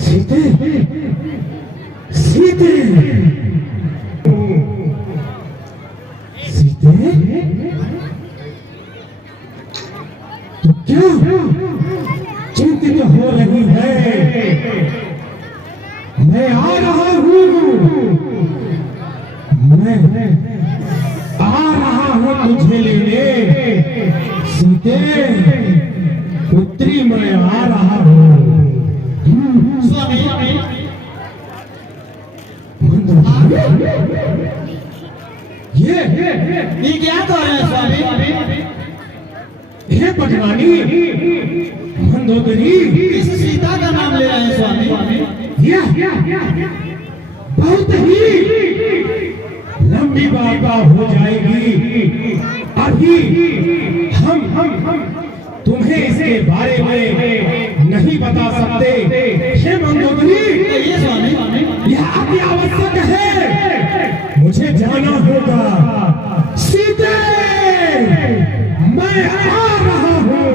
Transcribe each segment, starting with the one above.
सीते सीते सीते तो क्या चिंतित हो रही है? मैं आ रहा हूँ, मैं आ रहा हूँ तुझे लेने सीते, पुत्री मैं आ रहा हूँ। स्वामी ये क्या कर रहे हैं स्वामी? हे पटवानी मंदोदरी, किस सीता का नाम ले रहे हैं स्वामी? यह बहुत ही लंबी वार्ता हो जाएगी। अभी हम तुम्हें इसके बारे में नहीं बता सकते। हे मंदोदरी, ये स्वामी यह अति आवश्यक है, मुझे जाना होगा। सीते मैं आ रहा हूँ।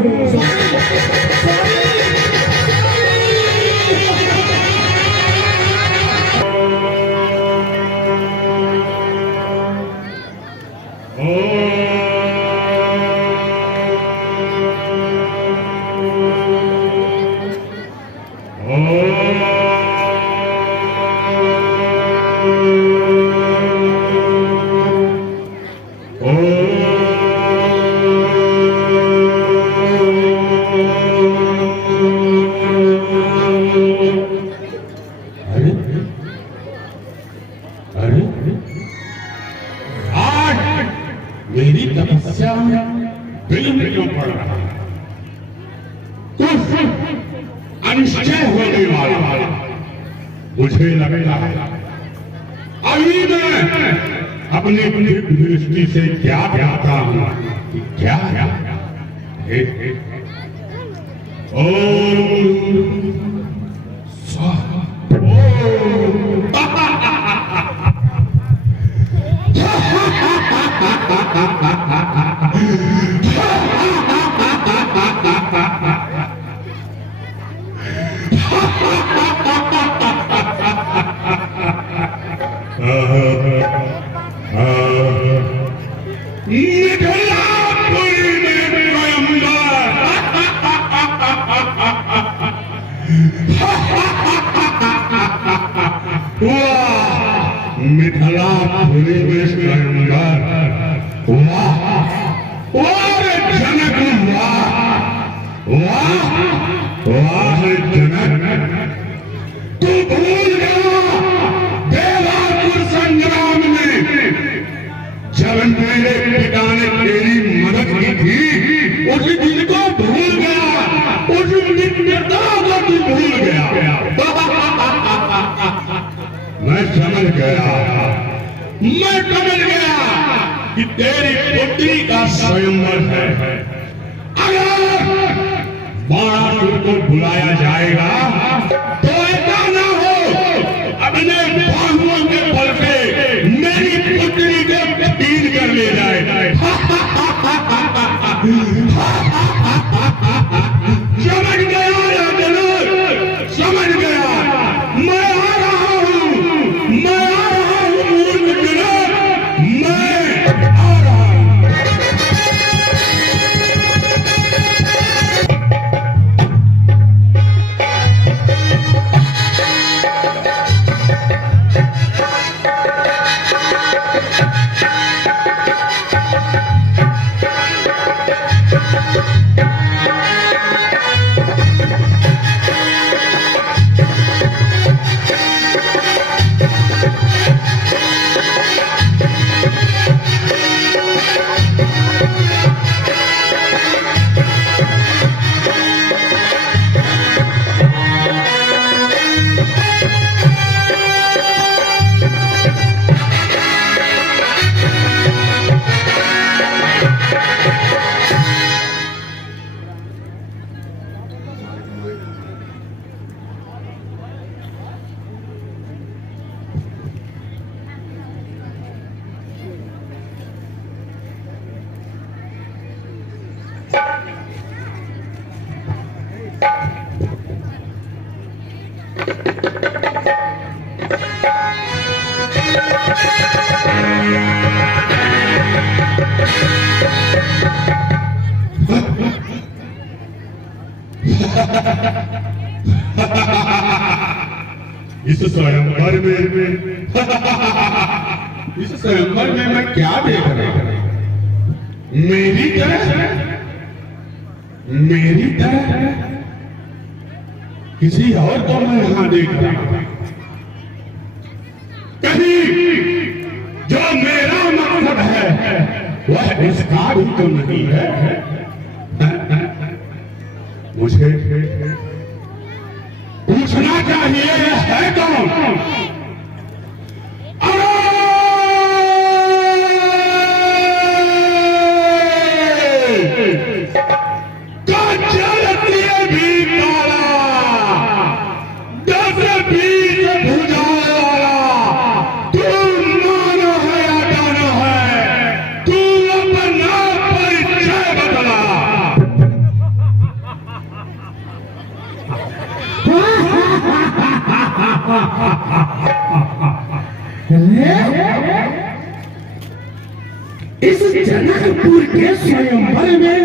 मेरी तपस्या दिल में क्यों पड़ रहा है? कुछ अनिश्चय होने वाला मुझे लगता है। अभी मैं अपनी दृष्टि से क्या कहता हूँ कि क्या मिथिलापुरी में स्वयंवर, जनक वाह जनक, तू भूल गया देवापुर संग्राम में जब मेरे पिता ने तेरी मदद की थी, उस दिन को भूल गया, उस मित्रता को तू भूल गया। मैं समझ गया कि तेरी पुत्री का स्वयंवर है। अगर बाणासुर को बुलाया जाएगा तो ऐसा ना हो अपने बाहुओं के बल से मेरी पुत्री को पीन कर ले जाए। समझ गया या जनक? समझ गया। मैं आ रहा हूँ, मैं आ रहा हूँ मूर्ख जनक, मैं आ रहा हूँ। इस स्वयंवर में इस स्वयंवर में मैं क्या देख रहा हूं? मेरी तरह किसी और को मैं यहां देख रहा हूं। कहीं जो मेरा मकसद है वह इसका भी तो नहीं है। मुझे पूछना चाहिए यह है कौन? इस जनकपुर के स्वयंवर में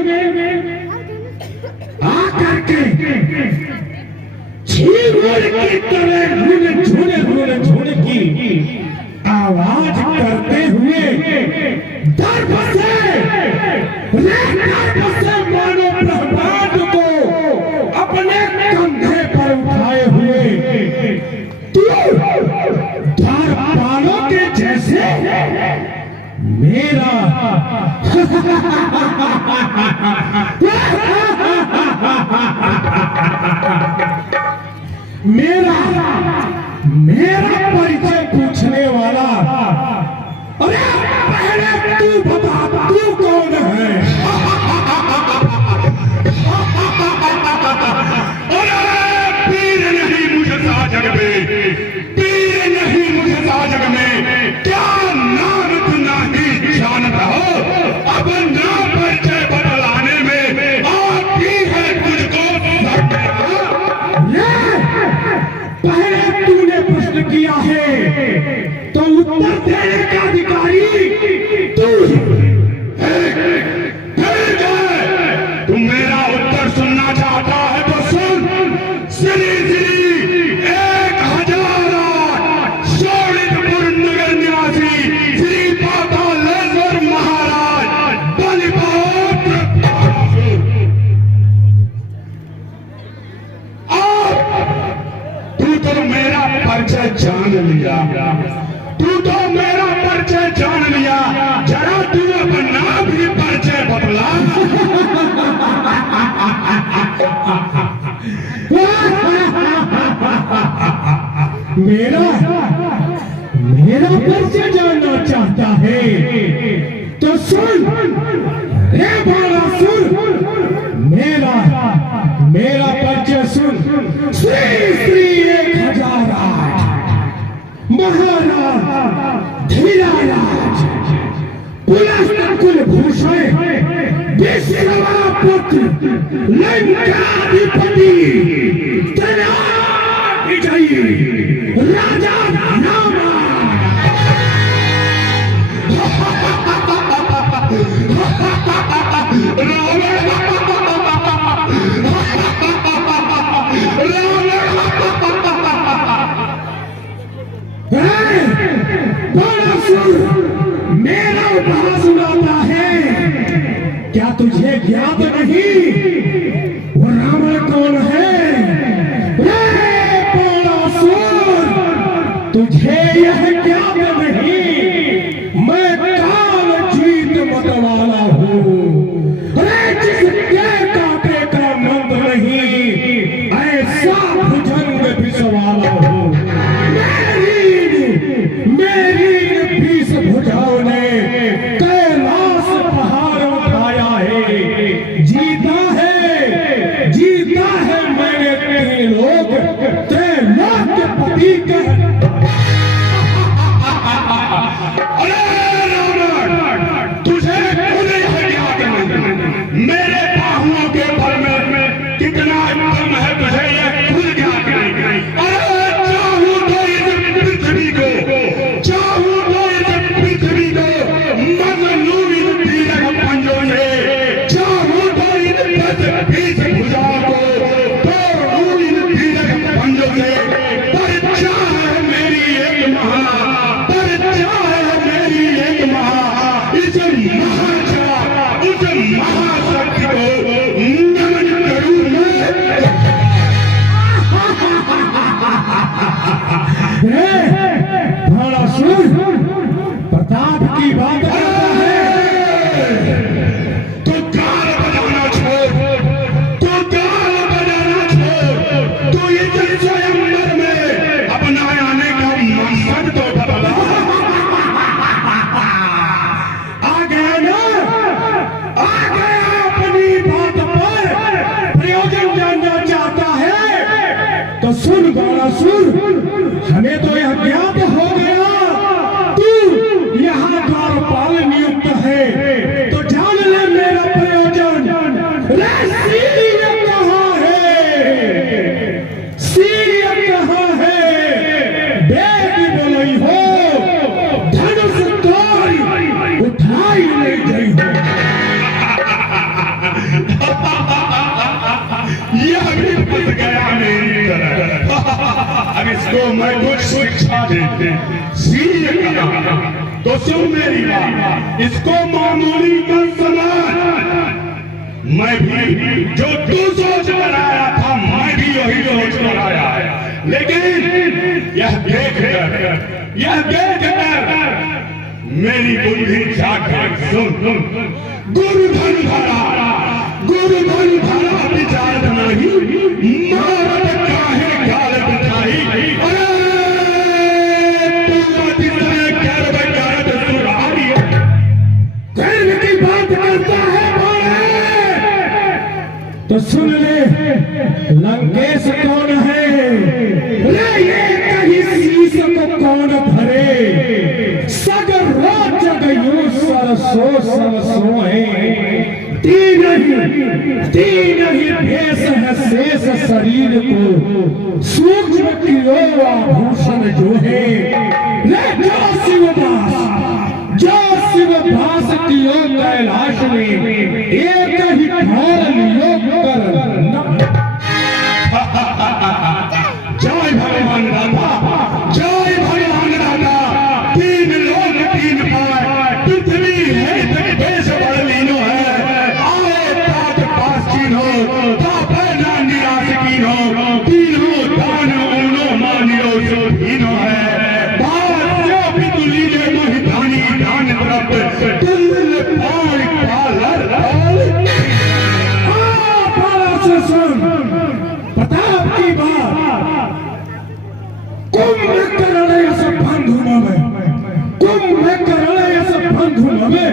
आकर के छींगोर की तरह झुन की आवाज करते हुए दर्द से मानो ब्रह्मांड को अपने कंधे पर उठाए हुए तू द्वारपालों के जैसे मेरा मेरा परिचय पूछने वाला। अरे पहले तू बता, तू कौन है? पीर नहीं मुझे साजग में, पीर नहीं मुझे साजग में, क्या नाम तू नहीं जानता हो? अब नाम परिचय बदलाने में आती है तुझको पहले तूने प्रश्न किया है तो उत्तर देने का अधिकारी तू तू मेरा उत्तर सुनना चाहता है तो सुन। श्री श्री 1008 शोणितपुर नगर निवासी श्री पातालेश्वर महाराज बलिपौत्र तू तो मेरा परिचय जान लिया, तू तो मेरा परिचय जान लिया। जरा तू अपना भी परिचय बदला। मेरा परिचय जानना चाहता है तो सुन रे बाला, सुन मेरा परिचय सुन। श्री श्री 1008 महाराज धीराराज पुलस्त कुलभूषण विश्ववा पुत्र लंकाधिपति विजयी राजा रामा। मेरा उपहास उड़ाता है, क्या तुझे ज्ञात नहीं वो रावण कौन है? रे बाणासुर, तुझे यह ज्ञात नहीं मैं काल जीत मतवाला हूँ। अरे जिसके कांटे का मंद नहीं ऐसा भुजंग विषवाला हूँ। मेरी 20 भुजाओं ने कैलाश पहाड़ उठाया है, जीता है बात करता है। तो गाल बजाना छोड़, तो गाल बजाना छोड़, तो ये जो स्वयंवर में अपना आने का मकसद तो बदला। आ गया ना, आ गया अपनी बात पर प्रयोजन जानना चाहता है तो सुन गौरा सुन, हमें तो यह ज्ञात हो गया तू यहाँ द्वारपाल नियुक्त है, तो जान ले मेरा प्रयोजन। रे सीरिया कहाँ है, सीरिया कहाँ है, बेटी बोलई हो, धनुष तोड़ उठाई ले गई हो। यह भी फंस गया मेरी तरह। अब इसको मैं कुछ शिक्षा देते, सीरिया कहा तो सुन मेरी बात, इसको मामूली का समान मैं भी जो तू सोच कर आया था मैं भी वही सोच कर आया है, लेकिन यह देख कर मेरी बुद्धि जाकर सुन, गुरुधन भरा विचार नहीं, मारत काहे गाल बिठाई। अरे तुम गर्व करत सुरारी, गर्व की बात करता है बोले तो सुन ले, लंकेश कौन है, रे ये कहीं शीश को कौन धरे, सगर रोज जगयू सरसो है, तीन ही भेष है शेष शरीर को, सूक्ष्म कियो आभूषण जो है, रे जो शिवदास कियो कैलाश में, एक ही ठार लियो कर। जय भगवान राधा, जय भगवान राधा। तीन लोग तीन पाए, पृथ्वी है देश बड़ लीनो है, आए तात पास कीनो, तापना निराश कीनो, तीनों दान ऊनो मानियो सुधीनो है, बास्यो पितुली ने मोहितानी दान तरफ, दिल पार कालर सुन प्रताप की बात, कुंभकर्ण में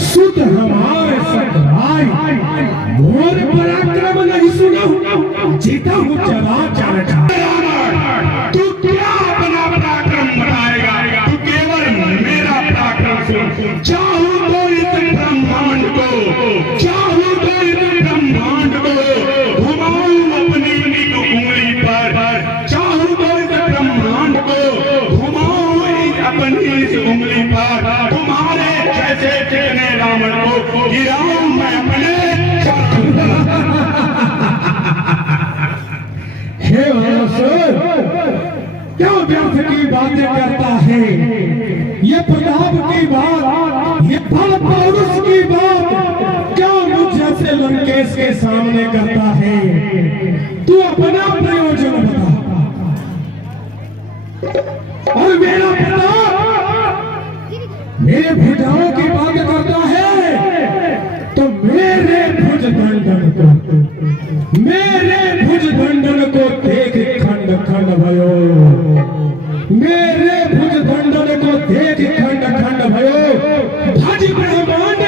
सुत हमारे सतराय, मोर पराक्रम नहीं सुनो, जीता हूँ चला चरखा। तू क्या अपना पराक्रम बताएगा, तू केवल मेरा पराक्रम सुन। चाहूं तो इस ब्रह्मांड को, चाहूं तो इस ब्रह्मांड को घुमाऊं अपनी एक उंगली पर, चाहूं तो इस ब्रह्मांड को घुमाऊं अपनी इस उंगली पर, तुम्हारे जैसे कितने रावण को गिराऊं मैं अपने। हे वासुदेव, क्यों व्यर्थ की बातें करता है, ये प्रताप की बात, ये फल पौरुष की बात क्यों मुझ जैसे लंकेश के सामने करता है, तू अपना प्रयोजन बता। और मेरा पिता मेरे भुजाओं की बात करता है तो मेरे भुज दंडन को देख खंड खंड भयो, मेरे भुज दंडन को देख खंड खंड भयो, भज ब्रह्मांड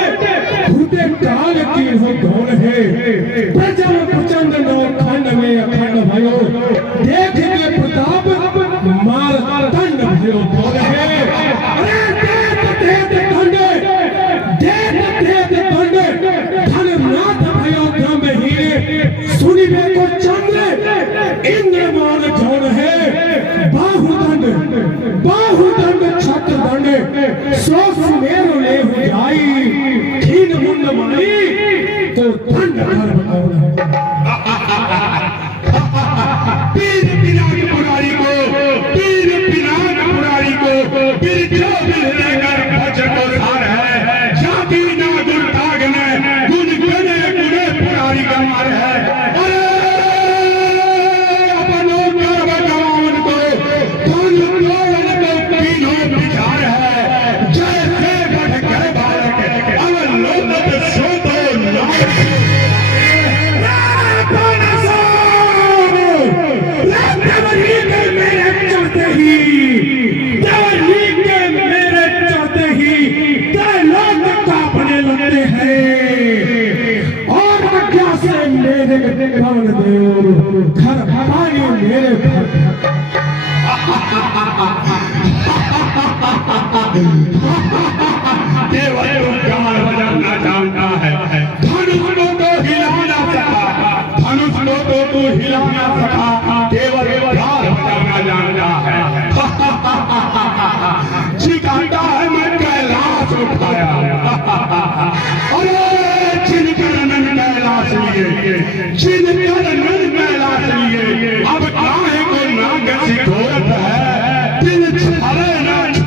भूते काल की हो कौन है, प्रजन प्रचंड नौ खंड में अखंड भयो, देख के प्रताप मार दंड भयो कौन है। अरे देत दंड, धननाथ भयो गंभीर, सुनिबे को चंद्र इंद्रमान जौन है, बाहुदंड छत्र दंड, सो सुमेरु ले हो जाई, खीन मुंड मारी तो दंड धर्म कौन है। पीर पिनाक पुरारी को, पीर पिनाक पुरारी को, पीर जो दिल लेकर भज को सार है, जाति ना गुण तागने, गुण गने गुणे पुरारी का मार है। अरे अपनों कर भगवान को, धन तोड़न को तीनों विचार है, जैसे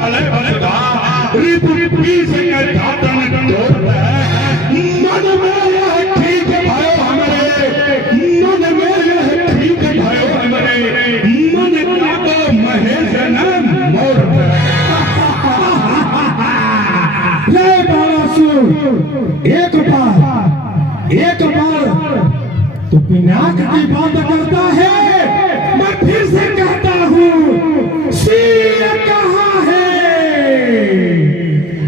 भले भसदा रिपुपी से दातन तोड़ता मन में यह ठीक भयो हमरे मन में यह ठीक भयो हमरे मन का तो महेश न मोर ले बालासुर एक बार तो पिनाक की बात करता है। मैं फिर से कहता हूँ सिंह कहाँ है,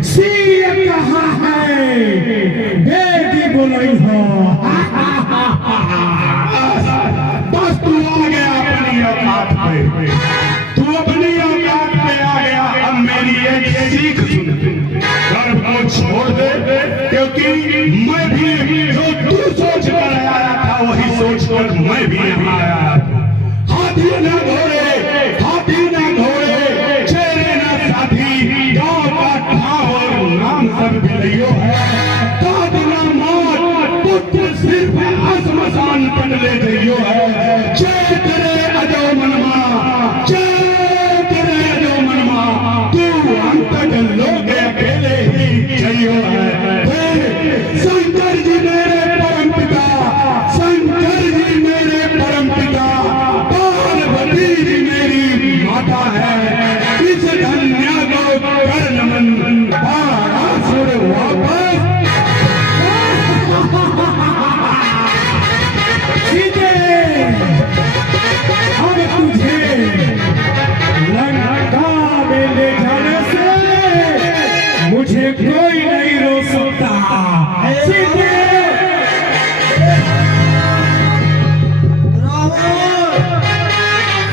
सिंह कहाँ है, बेटी बोली हो। बस तू आ गया अपनी औकात पे, तू अपनी औकात पे आ गया। अब मेरी एक सीख सुन, गर्व को छोड़ दे, क्योंकि मैं भी जो तू सोच कर आया था वही सोच कर मैं भी यहाँ आया। हाथी न घोड़े चेहरे न साथी, गाँव का ठाव और नाम सब बिलियो है। दाद न मौत पुत्र सिर्फ आसमसान पर ले जइयो है। जय तेरे अजो मनमा, जय तेरे अजो मनमा, तू अंत लोग अकेले ही जइयो है। शंकर जी मेरे परम पिता, शंकर जी मेरे परम पिता, पार्वती जी मेरी माता है। इस धन्या को कर नमन, बाणासुर वापस सीते अब तुझे लंका में ले जाने से मुझे कोई नहीं रोक सकता। सीते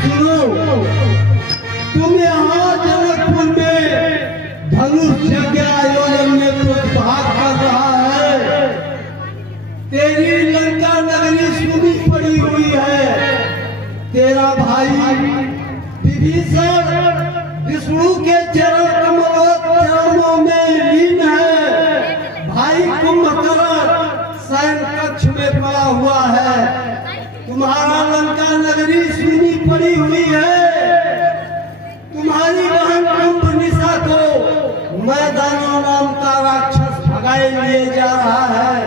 सुनो, तुम यहाँ जनकपुर में धनुष यज्ञ आयोजन में प्रतिभाग कर रहा है। तेरी लंका नगरी सूनी पड़ी हुई है। तेरा भाई विभीषण विष्णु के चरणों में लीन है। भाई कुंभकर्ण शयन कक्ष में पड़ा हुआ है। तुम्हारा लंका नगरी सूनी पड़ी हुई है। तुम्हारी बहन कुंभनिशा को मैदानों नाम का राक्षस भगाए लिए जा रहा है।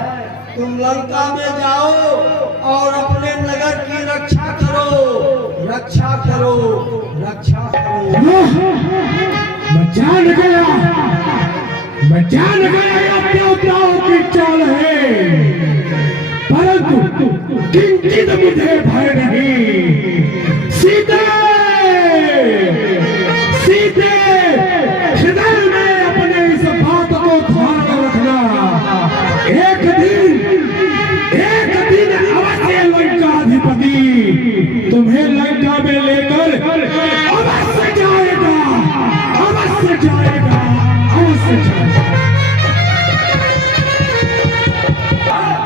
तुम लंका में जाओ और अपने नगर की रक्षा करो, रक्षा करो, रक्षा करो। मैं जान गया देवताओं की चाल है, परंतु किंचित मुझे भय नहीं। सीते सीते हृदय में अपने इस बात को ध्यान में रखना। एक दिन अवश्य लंकाधिपति तुम्हें लंका में लेकर अवश्य जाएगा, अवश्य जाएगा, अवश्य जाएगा।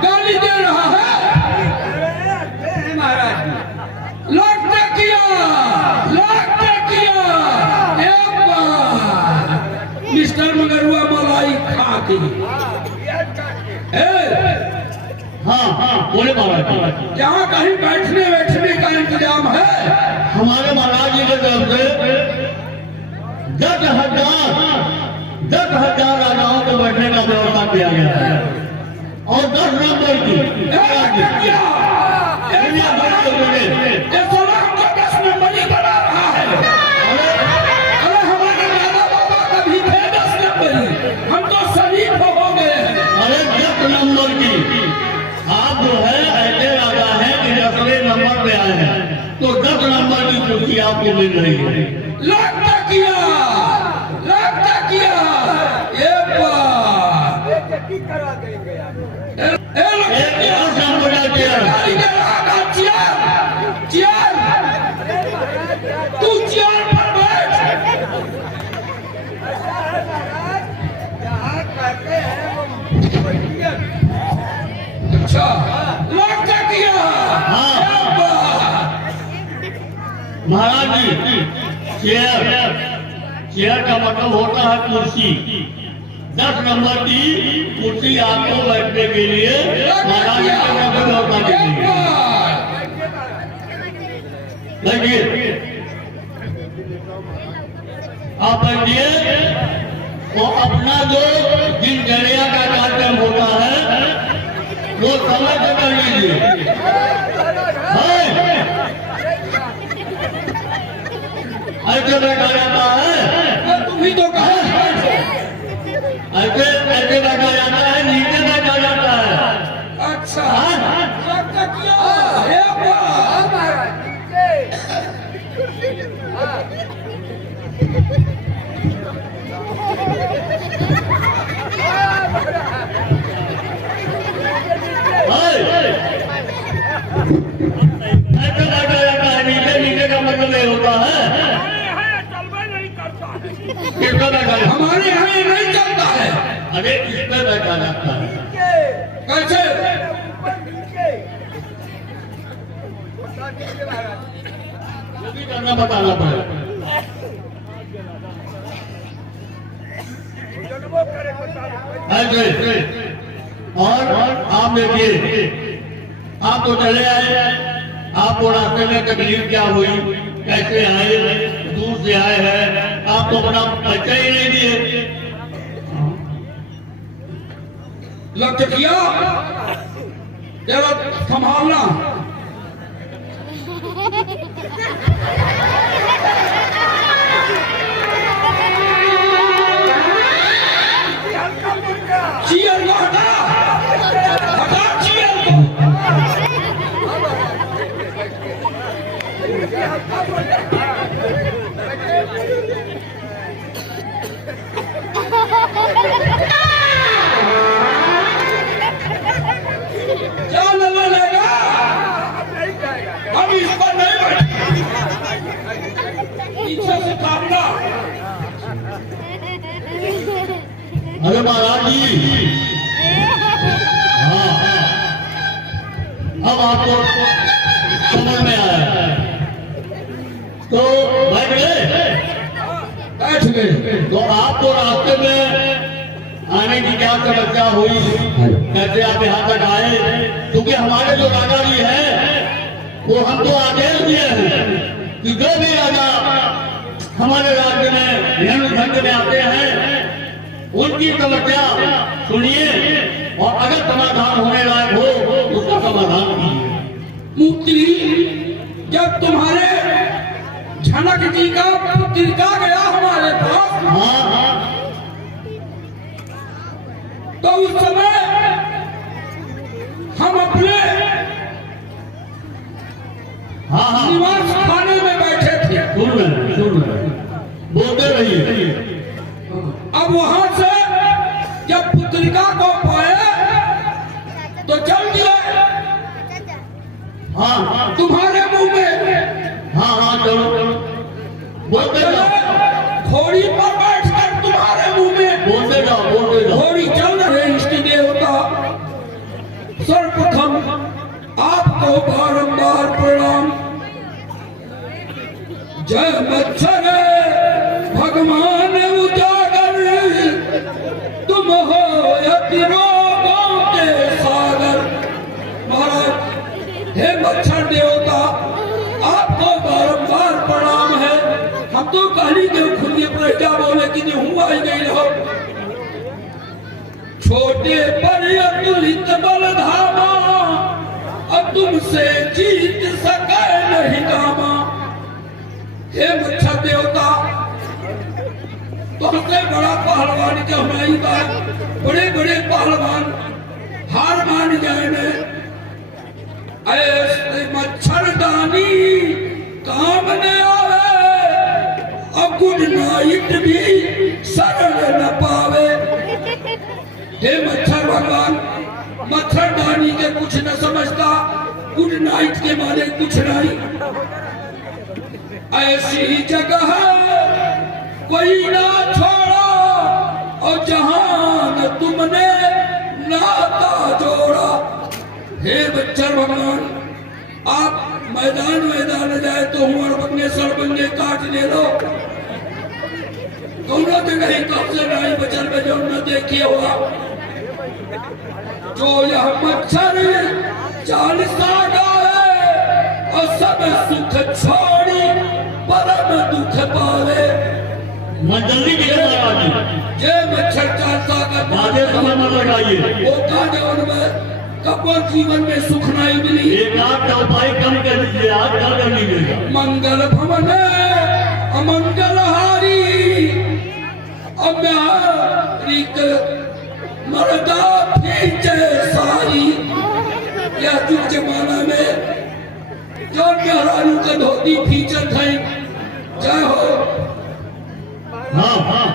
गाली दे रहा है महाराज। लौटने किया एक बार मिस्टर मगरुआ मलाई खा के। हाँ बोले महाराज। यहाँ कहीं बैठने का इंतजाम है? हमारे महाराज जी की तरफ से 10,000 राजाओं को बैठने का व्यवस्था किया गया है और 10 नंबर की बना रहा है। अरे हमारे दादा बाबा कभी थे 10 नंबरी, हम तो शरीफ हो गए हैं। अरे 10 नंबर की आप जो है ऐसे राजा हैं कि 10वें नंबर पे आए हैं, तो 10 नंबर की कुर्सी आपको मिल रही है। लगता किया तू चेयर पर बैठ। अच्छा लगता किया। महाराज जी चेयर का मतलब होता है कुर्सी। 10 नंबर की कुर्सी आपको बैठने के लिए महाराज जी के व्यवस्था कीजिए। आप बैठिए। वो अपना जो दिनचर्या का कार्यक्रम होता है वो समय से कर लीजिए। ऐसे बैठा जाता है, तुम ही तो कहा ऐसे ऐसे बैठा जाता है, नीचे बैठा जाता है। अच्छा हाँ? हे बाबा। ऐसे बैठा जाता है, नीचे नीचे का मतलब ये होता है किसका बैठा जाता है? हमारे यहाँ ये नहीं चलता है। अरे इस पे बैठा जाता है। कैसे? वो भी करना बताना पड़ेगा। ऐसे और आप देखिए, आप तो चले आए, आपको रास्ते में तकलीफ क्या हुई, कैसे आए, दूर से आए हैं, आप तो अपना परिचय ही नहीं दिए। लटकिया जरा संभालना। चीयर को हटा, हटा चीयर को। क्या लगा लेगा? हम इस पर नहीं बैठे। पीछे से काटना। अरे महाराज जी, हाँ, अब आपको समझ में आया तो बैठ गए। तो आपको रास्ते में आने की क्या समस्या हुई, कैसे आप यहाँ तक आए? क्योंकि हमारे जो राजा जी हैं वो हमको आदेश दिए हैं कि जो भी राजा हमारे राज्य में नियंत्रण में आते हैं उनकी समस्या सुनिए और अगर समाधान होने लायक हो उसका समाधान कीजिए। मुक्ति जब तुम्हारे झनक जी का पत्रिका गया हमारे पास, हाँ, तो उस समय हम अपने हाँ, निवास खाने में बैठे थे। सुन रहे बोलते रहिए। अब वहां से जब पत्रिका को पाए तो चल दिए हाँ, तुम्हारे मुंह में। हाँ, चलो बोलते जाओ, घोड़ी पर बैठकर तुम्हारे मुंह में बोलते जाओ। घोड़ी चल रहे। इसके देवता सर्वप्रथम आपको बारंबार प्रणाम। जय मच्छर भगवान उजागर, तुम हो अति रोगों के सागर। महाराज हे मच्छर देवता, आपको बारंबार प्रणाम है। हम तो कहली देव खुलिए प्रजा बोले कि नहीं आई गई रहो। छोटे पर अतुलित बल धामा, अब तुमसे जीत सके नहीं दामा। हे मच्छर देवता, तुमसे बड़ा पहलवान क्या हमारी बात, बड़े बड़े पहलवान हार मान जाए ने। ऐसे मच्छरदानी काम न आवे और गुड नाइट भी शरण न पावे। हे मच्छर भगवान, मच्छरदानी के कुछ न समझता, गुड नाइट के माने कुछ नहीं। ऐसी जगह कोई ना छोड़ा और जहान तुमने नाता जोड़ा। हे मच्छर भगवान, आप मैदान जाए तो हुआ बंगे सरबंगे काट ले लो। दोनों जगह ही कब से नहीं बचल में जो न देखे हुआ। जो यह मच्छर चालीसा गावे और सब सुख छोड़ी परम दुख पावे। मैं जल्दी निकल महाराज जी। जे मच्छर काटता का बाजे समय मत लगाइए। वो काटे उनमें कपल जीवन में सुख नहीं मिली। एक आध का उपाय कम कर दीजिए, आज क्या कर लीजिएगा। मंगल भवन अमंगल हारी अम्यारिक मरदा फीचे सारी। यह जुग जमाना में जो मेहरारू का धोती फीचर थे। जय हो। हाँ हाँ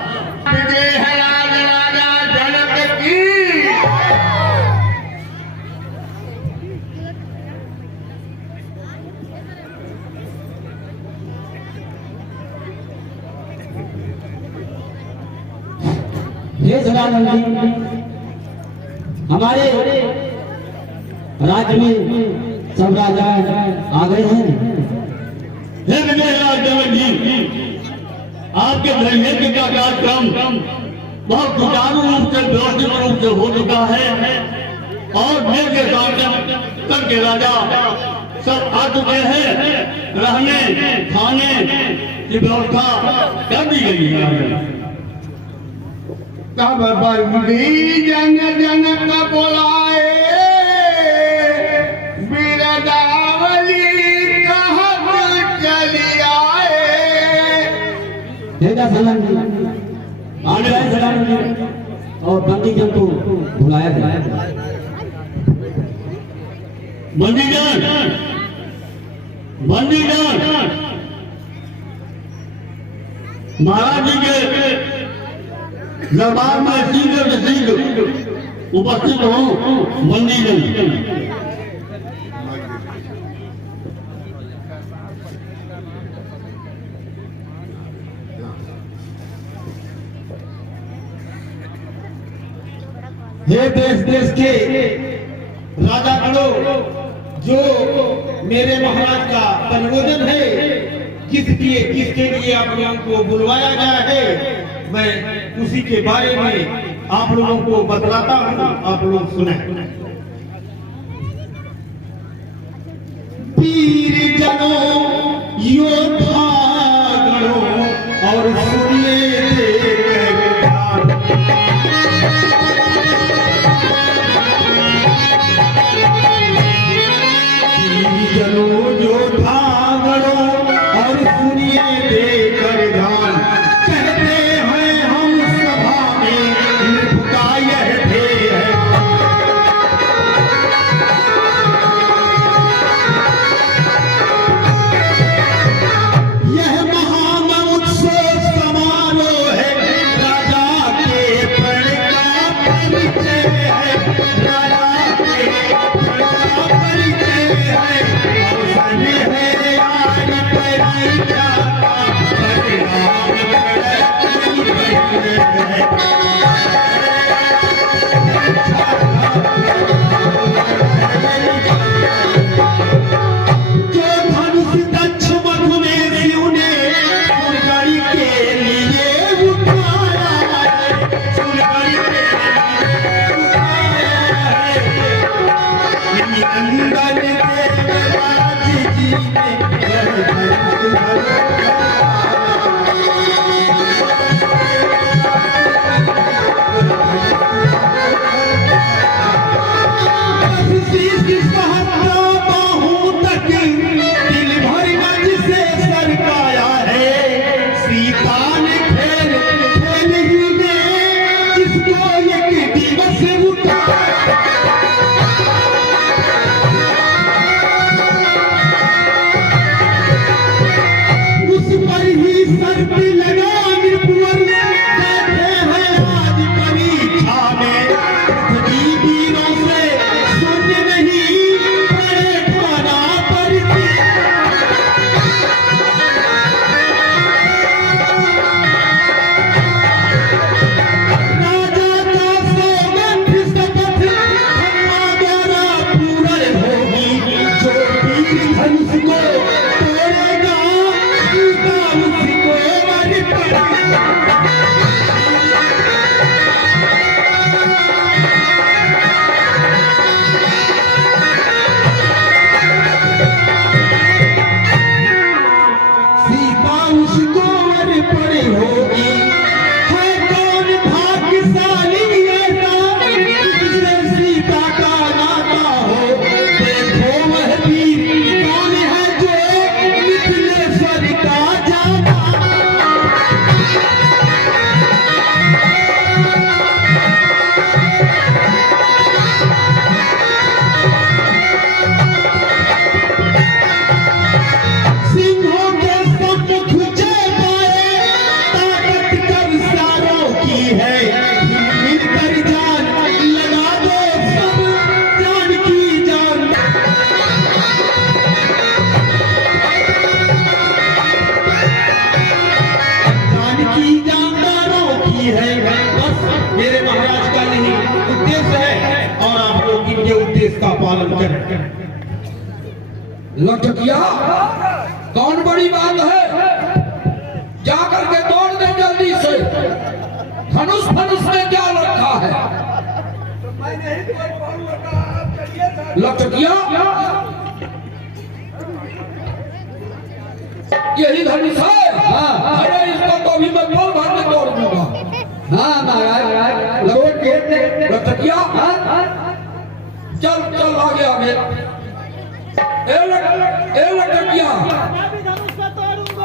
विजय है राज राजा जनक की। हे सदानंद जी, हमारे राज्य में सब राजा आ गए हैं। हे विजयराज जनक जी, आपके धर्मेंद्र का कार्यक्रम बहुत सुचारू रूप से व्यवस्थित रूप से हो चुका है और देश के शासन करके राजा सब आ चुके हैं। रहने खाने की व्यवस्था कर दी गई है। तब बंदी जन जन का बोलाए बिरदावली कहत चली आए। हे सदानंद जी, आ गए सदानंद जी, और बंदी जन को बुलाया गया। बंदीजान, बंदीजान, महाराज जी के दरबार में शीघ्र से शीघ्र उपस्थित हो। बंदीजन हे देश देश के राजागणों, जो मेरे महाराज का परिवोजन है, किसके लिए आप लोगों को बुलवाया गया है, मैं उसी के बारे में आप लोगों को बतलाता हूँ। आप लोग सुने। वीर जनों, योद्धा गणों, और सुनिए जनों, योद्धा गणों, और सुनिए देकर ध्यान। कहते हैं हम सभा में नृप का यह ध्येय है। यह महान उत्सव समारोह है, राजा के प्रण का परिचय है। राजा के प्रण का परिचय है। अवसर है आज परीक्षा का, परिणाम जो धनुष दक्ष मधु में शिव ने सुरगढ़ी के लिए उठाया है। सुरगढ़ी के लिए उठाया है। नंदन देवराज जी ने यह धनुष मेरे महाराज का यही उद्देश्य है और आप लोग इनके उद्देश्य का पालन करें। लटकिया कौन बड़ी बात है, जाकर के तोड़ दे जल्दी से। धनुष फनुष में क्या रखा है? लटकिया यही धनुष है। अरे इसको तो भी मैं बोल भर में तोड़ दूंगा। हाँ महाराज, लटकिया चल चल आगे आगे। ए लटकिया,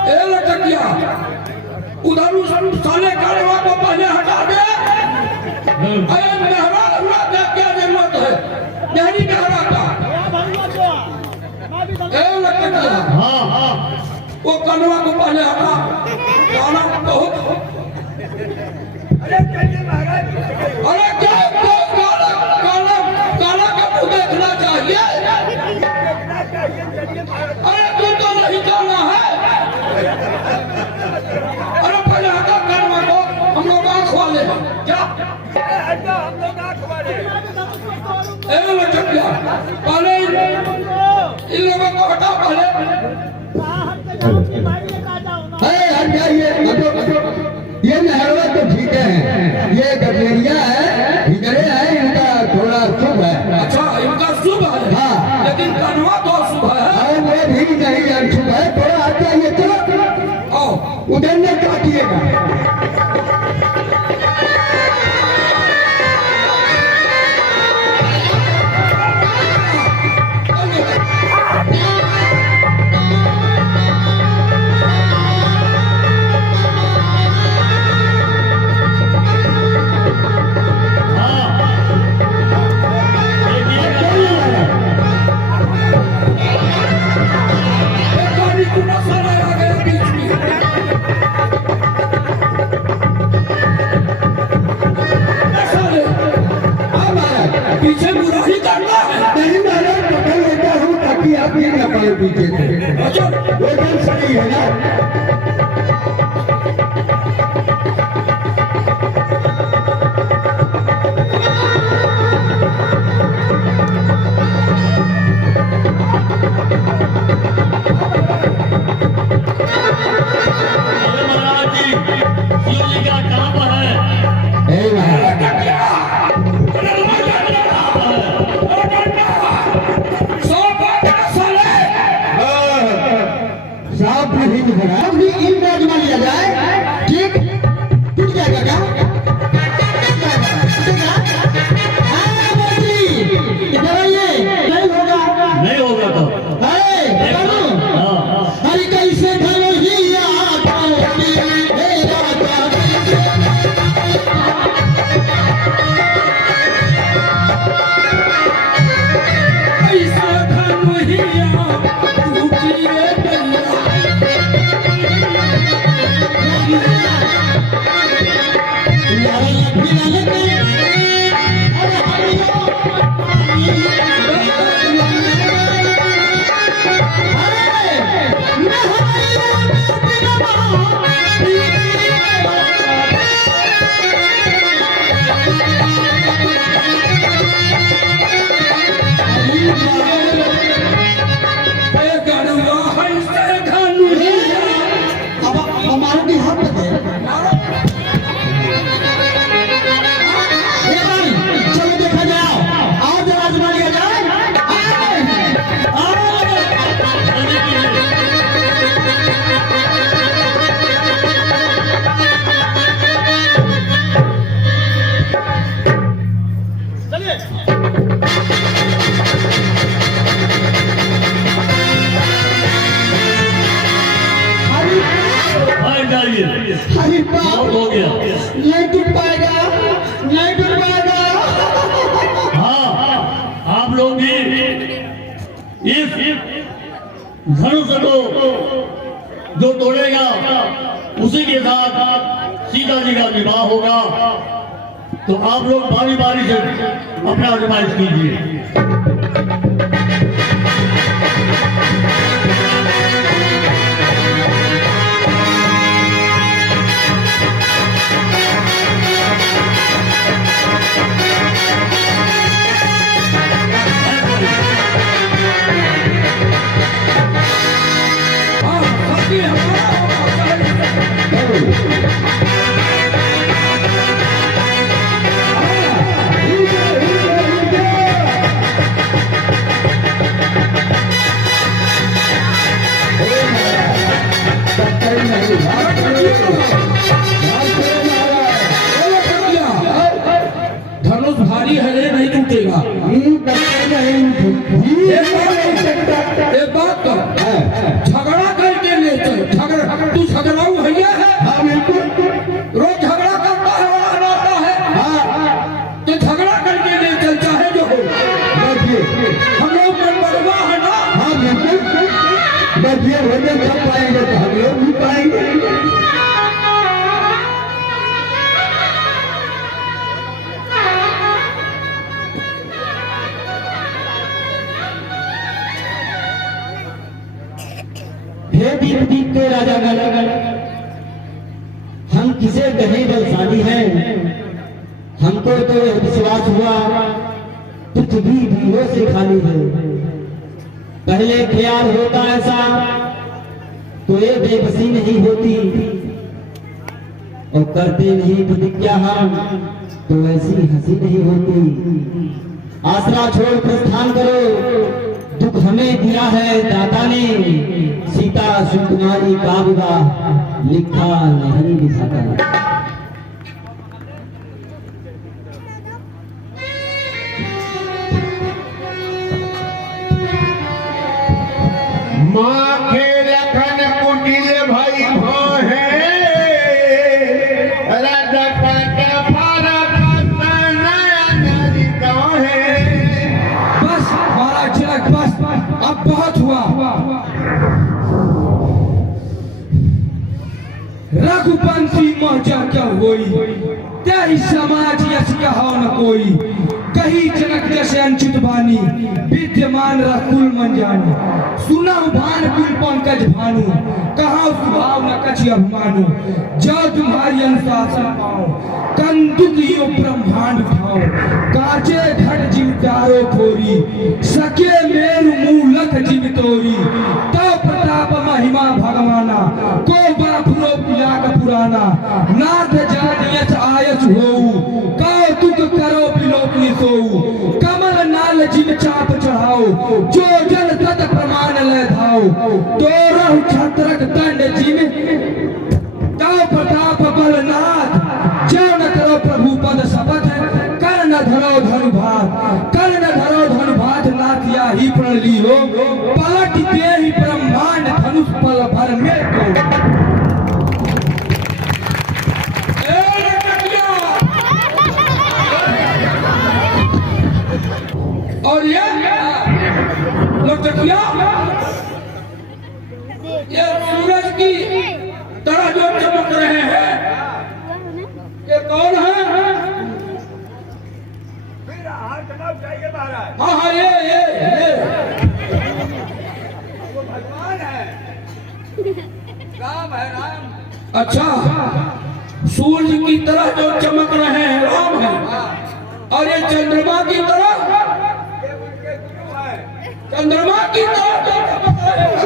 ए लटकिया, उधर उस साले कारवा को पहले हटा दे। अरे मेहरा हुआ क्या जरूरत है यही मेहरा का? ए लटकिया, वो कनवा को पहले हटा, गाना बहुत। अरे क्या काला काला काला का मुंह देखना चाहिए। अरे तू तो नहीं जाना है। अरे पहले हटा कनवा को, हम लोग आंख वाले हैं क्या? ए लटकिया, पहले इन लोगों को हटा पहले। हट जाइए। ये नहरवा तो ठीक है, ये गठेरिया है, हिजड़े है, इनका थोड़ा शुभ है। अच्छा इनका शुभ है। हाँ। लेकिन कनवा तो शुभ है। और वो भी नहीं अशुभ है, थोड़ा हट जाइए। चलो आओ उधर ने काटिएगा। पीछे बुरा ही करना है। नहीं महाराज, पकड़ लेता हूँ ताकि आप ये न पाए पीछे से। अच्छा वो एकदम सही है ना। अरे महाराज जी, शिव जी का काम है। हे महाराज, साफ नहीं दिखा। अभी इन बैग में लिया जाए, ठीक टूट जाएगा क्या? टूटेगा? हाँ मंत्री, इधर आइए। नहीं होगा। नहीं होगा तो बता दो। अरे कैसे धनुहिया टूटी, हे राजा ऐसा धनुहिया टूटी रे हमारे बिहार में थे। चलो देखा जाओ, आज राजमा लिया जाए। जाइए, अरे बाप, बहुत हो गया। नहीं टूट पाएगा, नहीं टूट पाएगा। हाँ, आप लोग भी इस धनुष को जो तोड़ेगा उसी के साथ सीता जी का विवाह होगा। तो आप लोग बारी बारी से अपना आजमाइश कीजिए। हमको तो यह विश्वास हुआ पृथ्वी वीरों से खाली है। पहले ख्याल होता ऐसा तो ये बेबसी नहीं होती, और करते नहीं प्रतिज्ञा हम तो ऐसी हंसी नहीं होती। आसरा छोड़ प्रस्थान करो, दुख हमें दिया है दाता ने, सीता सुकुमारी का विवाह लिखा नहीं दिखाता। माँ के रखन कुटिल भाई है राजा का फरक है। बस महाराज जनक, बस अब बहुत हुआ। रघुपंथी महजा क्या होई, तेरी समाज यश कहो न कोई। कही जनक जैसे अंचित बानी, विद्यमान रकुल मन जानी। सुना भान कुल पंकज भानु, कहा सुभाव न कछि अभिमानु। जो तुम्हारी अनुशासन पाओ, कंदुक यो ब्रह्मांड भाओ। काचे घट जिमदारो खोरी, सके मेरु मूलक जिम तोरी। तो प्रताप महिमा भगवाना, को बापुरो पिलाक पुराना। नाथ जानियत आयस होऊ, कौतुक करो बिलोकनि सोऊ। कमल नाल जिम चाप चढ़ाओ, जो जन तत प्रमाण ले धाओ। तोरहु छत्रक दंड जिम, तो प्रताप बलनाथ। जो न करो प्रभु पद शपथ, कर न धरो धनु भात। कर न धरो धनु भात, नाथ या ही प्रण लियो। पलट दे ही ब्रह्मांड धनुष पल भर में को। और ये लटकिया, ये सूरज की तरह जो चमक रहे हैं, ये कौन है? हाँ हाँ, ये वो भगवान है, राम है, राम। अच्छा, सूर्य की तरह जो चमक रहे हैं राम है, और ये चंद्रमा की तरह, चंद्रमा की तरह जो चमक रहे हैं,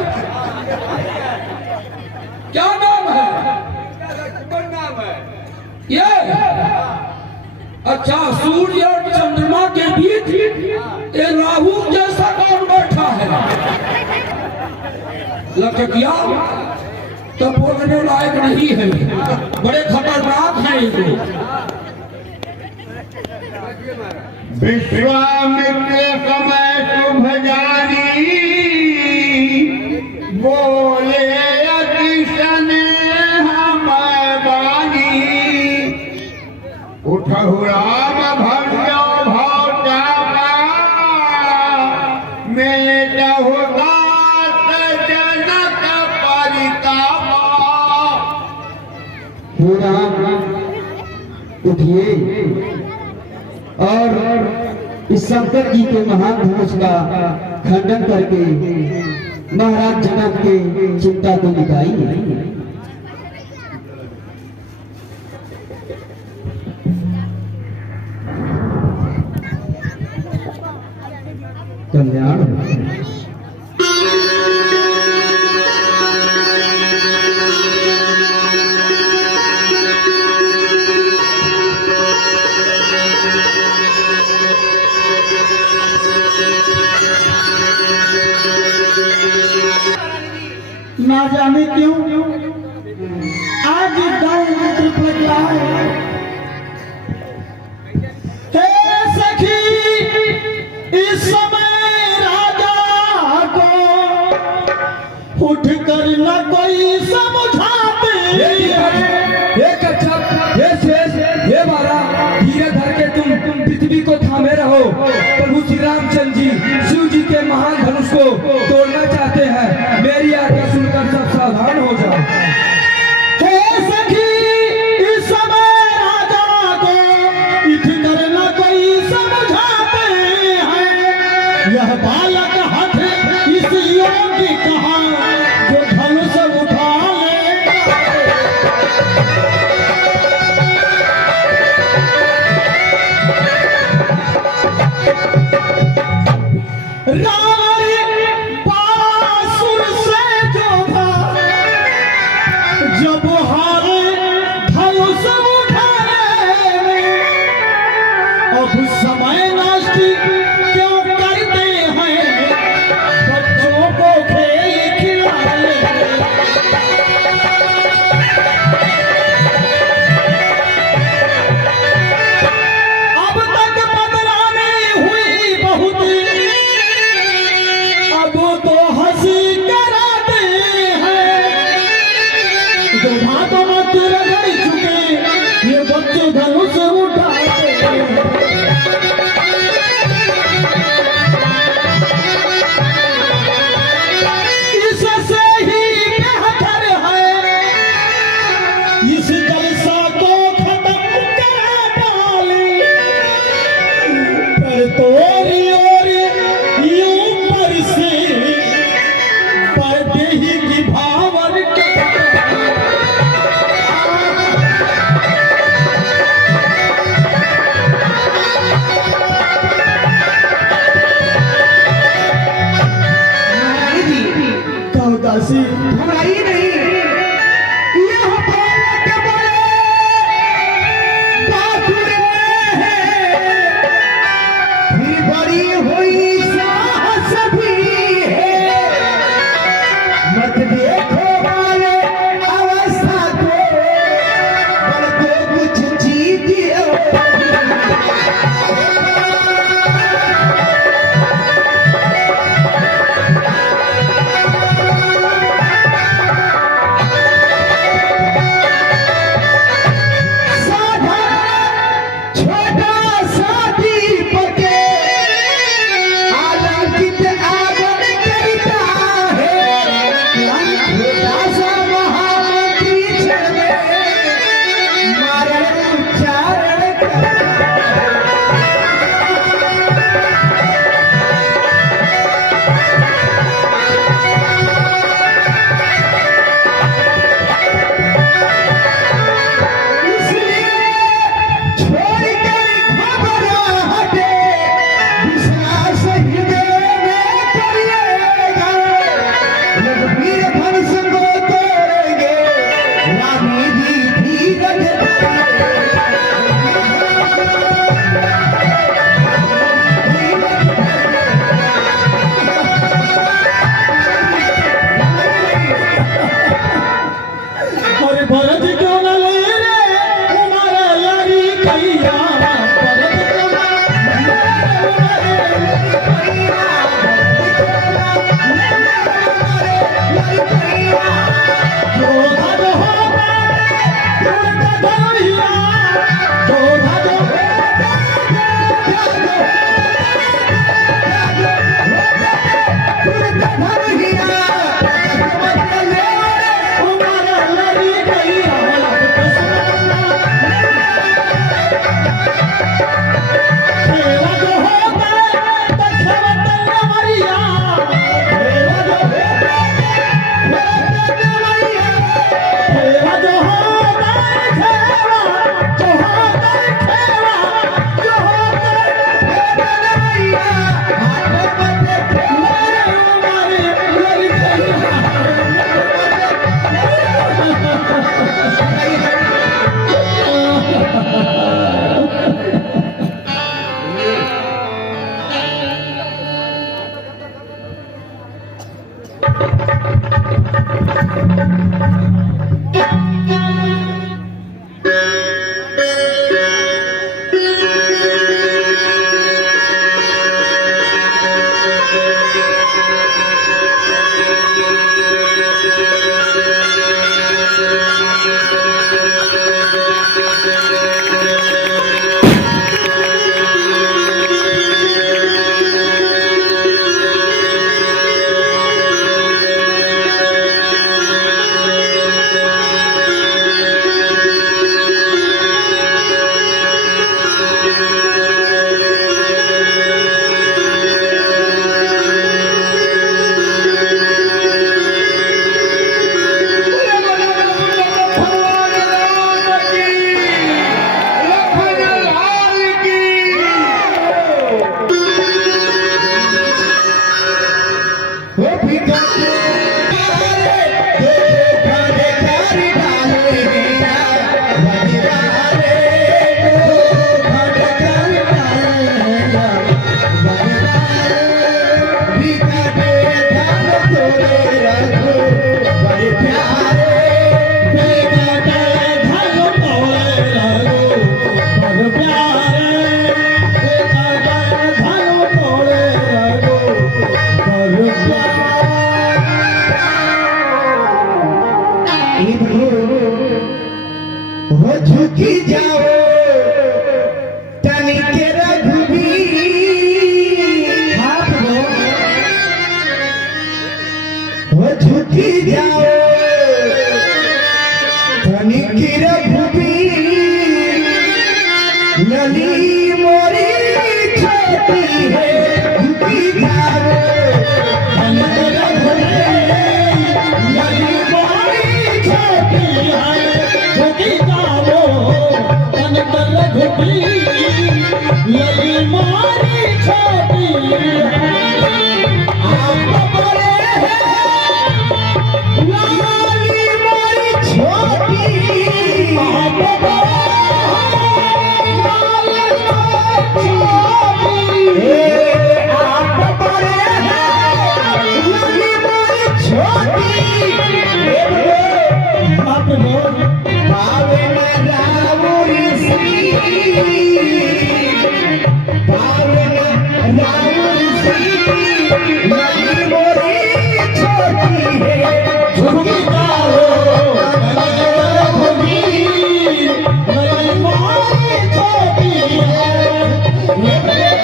क्या नाम है? नाम है ये। अच्छा, सूर्य और चंद्रमा के बीच ये राहु जैसा कौन बैठा है? लटकिया तो बोलने लायक नहीं है, बड़े खतरनाक हैं ये। विश्वामित्र समय शुभ जानी, बोले अतिशन हम बानी। उठहु राम भव्यो भाव जावा, मेटहु दास जनक परितापा। हो राम, उठिए और इस शंकर जी के महान धनुष का खंडन करके महाराज जनक के चिंता को मिटाइए। कल्याण ना जाने क्यों आज गाँव में प्रगटाए। हे सखी, इस समय राजा को उठ कर न कोई समझाते। हे मारा, धीरे धर के तुम पृथ्वी को थामे रहो। प्रभु श्री रामचंद्र जी शिव जी के महान धनुष को तोड़ना चाहते हैं। मेरी आज्ञा सुनकर सब सावधान हो जाओ। हे सखी, इस समय राजा को उठ कर न कोई समझाते हैं। यह बालक हठ इस योगी कहा, जो धनुष उठा ले। लली मोरी छोटी है झुकी जाओ लली मोरी छोटी है झुकी जाओ लली मारी छोटी आप बड़े हैं लाली मोरी छोटी आप बड़े आप बड़े हैं लाली मोरी छोटी पावे न रावरी सी पावे न रावरी सी लली मोरी छोटी है झुकी जाओ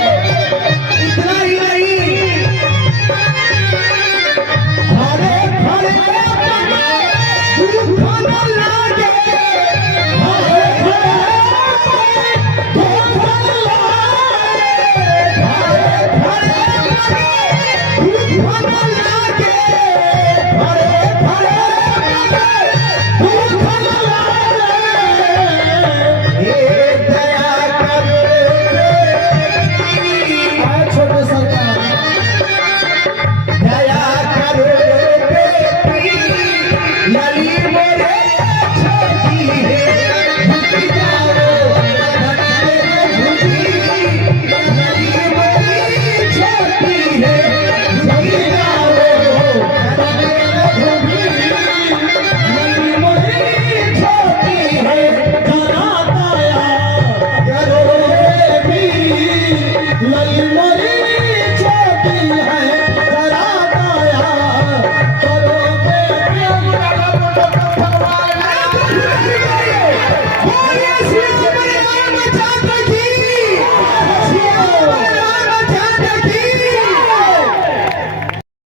इतना ही नहीं हरे भरे दुख न लागे हरे भरे दुख न लागे हरे भरे दुख न लागे हरे भरे दुख न लागे हे दया करो छोटे सरकार दया करो बेटी लली मोरे छोटी है झुकी जाओ झुकी लली मोरी छोटी है झुकी जाओ झुकी लली मोरी छोटी है जरा दया करो बेटी लली मोरी छोटी है जरा दया करो बोलिए श्री राम चाचा की